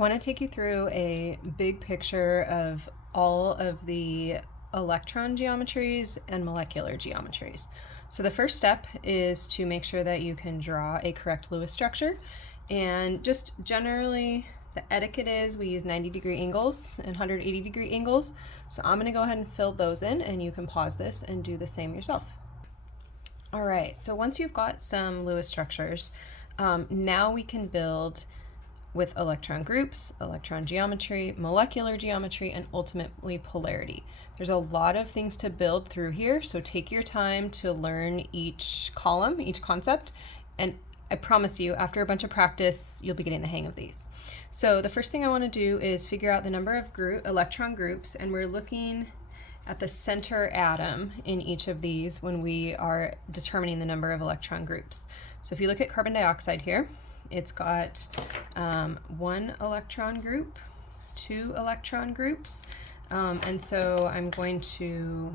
I want to take you through a big picture of all of the electron geometries and molecular geometries. So the first step is to make sure that you can draw a correct Lewis structure, and just generally the etiquette is we use 90-degree angles and 180-degree angles. So I'm going to go ahead and fill those in, and you can pause this and do the same yourself. All right, so once you've got some Lewis structures, now we can build with electron groups, electron geometry, molecular geometry, and ultimately polarity. There's a lot of things to build through here, so take your time to learn each column, each concept, and I promise you, after a bunch of practice, you'll be getting the hang of these. So the first thing I want to do is figure out the number of electron groups, and we're looking at the center atom in each of these when we are determining the number of electron groups. So if you look at carbon dioxide here, it's got 1 electron group, 2 electron groups, and so I'm going to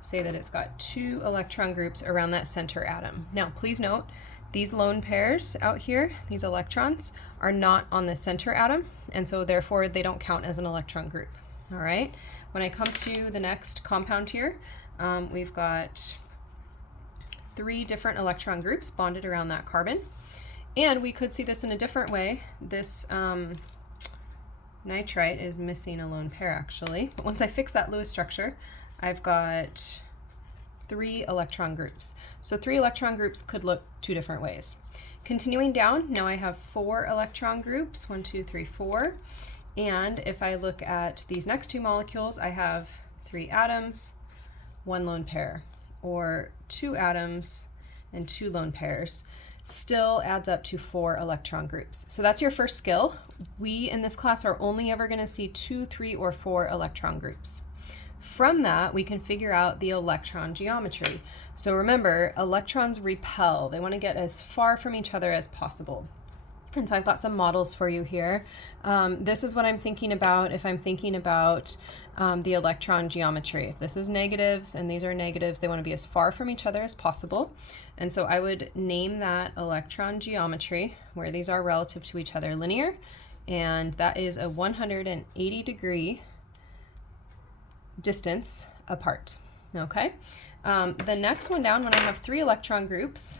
say that it's got 2 electron groups around that center atom. Now, please note, these lone pairs out here, these electrons, are not on the center atom, and so therefore they don't count as an electron group. All right, when I come to the next compound here, we've got 3 different electron groups bonded around that carbon. And we could see this in a different way. This nitrite is missing a lone pair actually. But once I fix that Lewis structure, I've got 3 electron groups. So 3 electron groups could look 2 different ways. Continuing down, now I have 4 electron groups, 1, 2, 3, 4. And if I look at these next 2 molecules, I have 3 atoms, 1 lone pair, or 2 atoms and 2 lone pairs. Still adds up to 4 electron groups. So that's your first skill. We in this class are only ever going to see 2, 3, or 4 electron groups. From that, we can figure out the electron geometry. So remember, electrons repel. They want to get as far from each other as possible. And so I've got some models for you here. This is what I'm thinking about if I'm thinking about the electron geometry. If this is negatives and these are negatives, they want to be as far from each other as possible. And so I would name that electron geometry, where these are relative to each other, linear, and that is a 180-degree distance apart. Okay. The next one down, when I have 3 electron groups,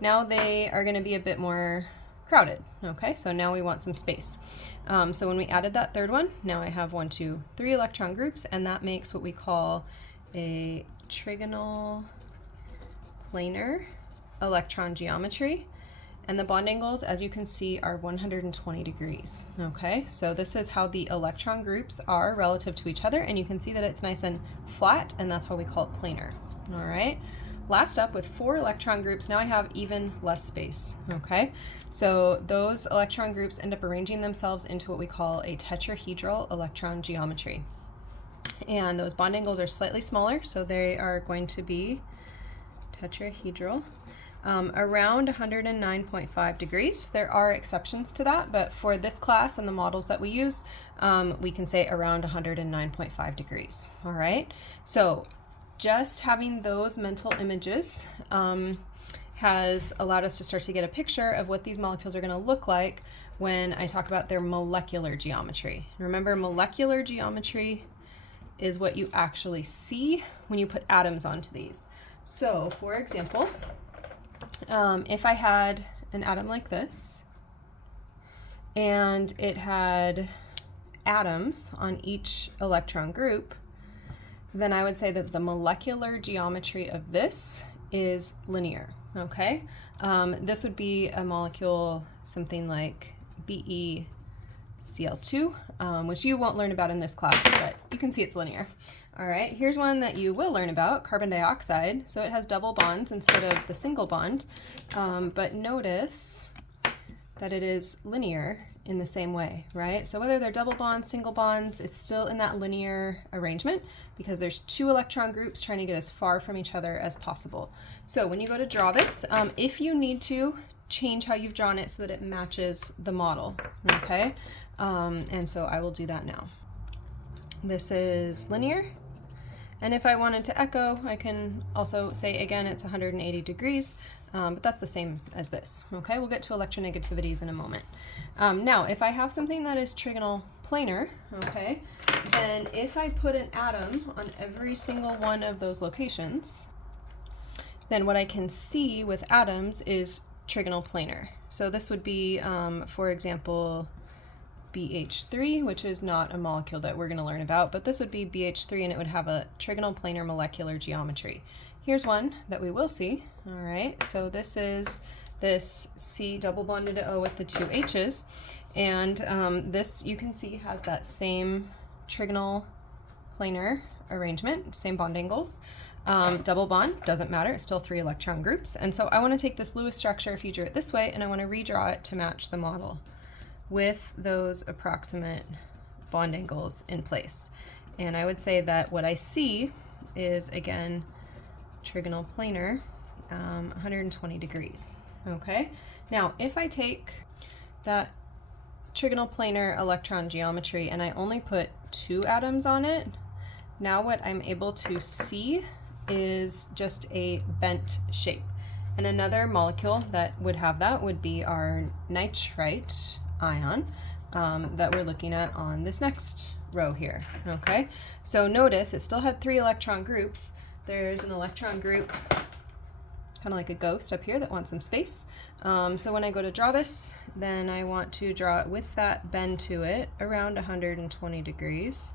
now they are going to be a bit more crowded. Okay, so now we want some space. So when we added that third one, now I have 1, 2, 3 electron groups, and that makes what we call a trigonal planar electron geometry. And the bond angles, as you can see, are 120 degrees. Okay, so this is how the electron groups are relative to each other, and you can see that it's nice and flat, and that's why we call it planar. All right. Last up, with 4 electron groups, now I have even less space, okay? So those electron groups end up arranging themselves into what we call a tetrahedral electron geometry. And those bond angles are slightly smaller, so they are going to be tetrahedral, around 109.5 degrees. There are exceptions to that, but for this class and the models that we use, we can say around 109.5 degrees, all right? So just having those mental images has allowed us to start to get a picture of what these molecules are going to look like when I talk about their molecular geometry. Remember, molecular geometry is what you actually see when you put atoms onto these. So, for example, if I had an atom like this, and it had atoms on each electron group, then I would say that the molecular geometry of this is linear, okay? This would be a molecule, something like BeCl2, which you won't learn about in this class, but you can see it's linear. All right, here's one that you will learn about, carbon dioxide. So it has double bonds instead of the single bond, but notice that it is linear in the same way, right? So whether they're double bonds, single bonds, it's still in that linear arrangement because there's 2 electron groups trying to get as far from each other as possible. So when you go to draw this, if you need to, change how you've drawn it so that it matches the model, okay? And so I will do that now. This is linear, and if I wanted to echo, I can also say again it's 180 degrees, but that's the same as this. Okay, we'll get to electronegativities in a moment. Now, if I have something that is trigonal planar, okay, then if I put an atom on every single one of those locations, then what I can see with atoms is trigonal planar. So this would be, for example, BH3, which is not a molecule that we're going to learn about, but this would be BH3 and it would have a trigonal planar molecular geometry. Here's one that we will see. All right, so this is this C double bonded to O with the two H's, and this you can see has that same trigonal planar arrangement, same bond angles. Double bond, doesn't matter, it's still 3 electron groups. And so I want to take this Lewis structure, if you drew it this way, and I want to redraw it to match the model with those approximate bond angles in place. And I would say that what I see is, again, trigonal planar, 120 degrees. Okay, now if I take that trigonal planar electron geometry and I only put 2 atoms on it, now what I'm able to see is just a bent shape. And another molecule that would have that would be our nitrite ion that we're looking at on this next row here. Okay, so notice it still had 3 electron groups. There's an electron group, kind of like a ghost up here, that wants some space. So when I go to draw this, then I want to draw it with that bend to it around 120 degrees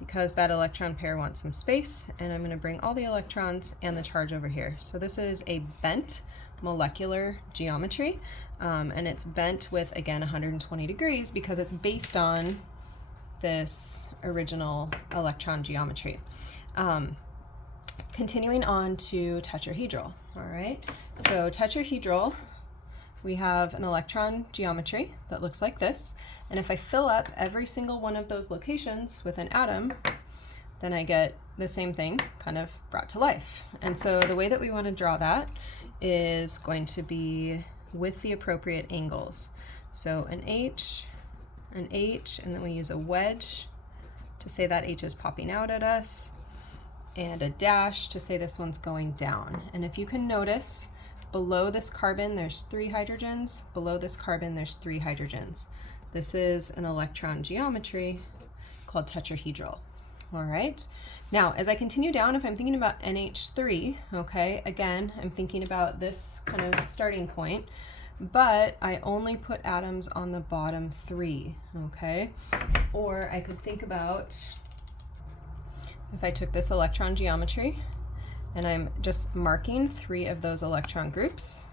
because that electron pair wants some space, and I'm going to bring all the electrons and the charge over here. So this is a bent molecular geometry, and it's bent with, again, 120 degrees because it's based on this original electron geometry. Continuing on to tetrahedral. All right, so tetrahedral, we have an electron geometry that looks like this, and if I fill up every single one of those locations with an atom, then I get the same thing kind of brought to life. And so the way that we want to draw that is going to be with the appropriate angles. So an H, and then we use a wedge to say that H is popping out at us, and a dash to say this one's going down. And if you can notice, below this carbon there's 3 hydrogens, below this carbon there's 3 hydrogens. This is an electron geometry called tetrahedral. All right, now as I continue down, if I'm thinking about NH3, okay, again, I'm thinking about this kind of starting point, but I only put atoms on the bottom 3, okay? Or I could think about if I took this electron geometry and I'm just marking 3 of those electron groups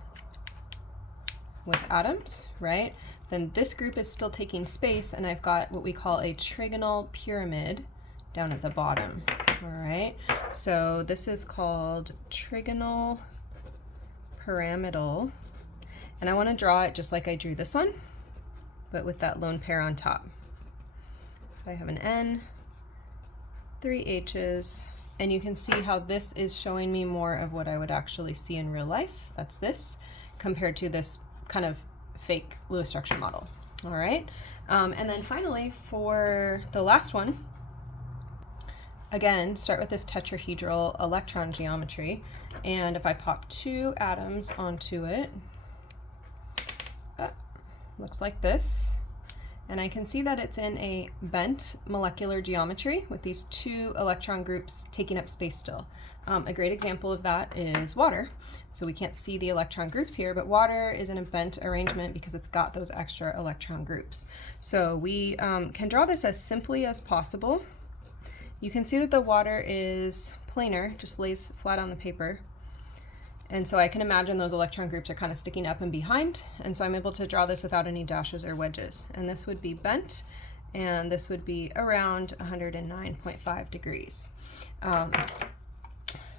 with atoms, right? Then this group is still taking space, and I've got what we call a trigonal pyramid down at the bottom. All right, so this is called trigonal pyramidal, and I want to draw it just like I drew this one, but with that lone pair on top. So I have an N, 3 H's, and you can see how this is showing me more of what I would actually see in real life. That's this, compared to this kind of fake Lewis structure model. All right, and then finally for the last one, again, start with this tetrahedral electron geometry, and if I pop 2 atoms onto it, looks like this, and I can see that it's in a bent molecular geometry with these 2 electron groups taking up space still. A great example of that is water. So we can't see the electron groups here, but water is in a bent arrangement because it's got those extra electron groups. So we can draw this as simply as possible. You can see that the water is planar, just lays flat on the paper. And so I can imagine those electron groups are kind of sticking up and behind, and so I'm able to draw this without any dashes or wedges. And this would be bent, and this would be around 109.5 degrees,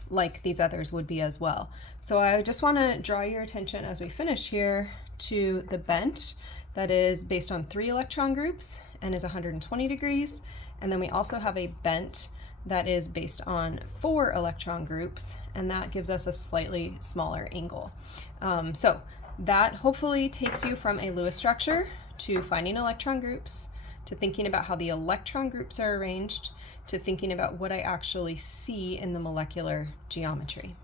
like these others would be as well. So I just want to draw your attention as we finish here to the bent that is based on 3 electron groups and is 120 degrees, and then we also have a bent that is based on 4 electron groups, and that gives us a slightly smaller angle. So that hopefully takes you from a Lewis structure to finding electron groups, to thinking about how the electron groups are arranged, to thinking about what I actually see in the molecular geometry.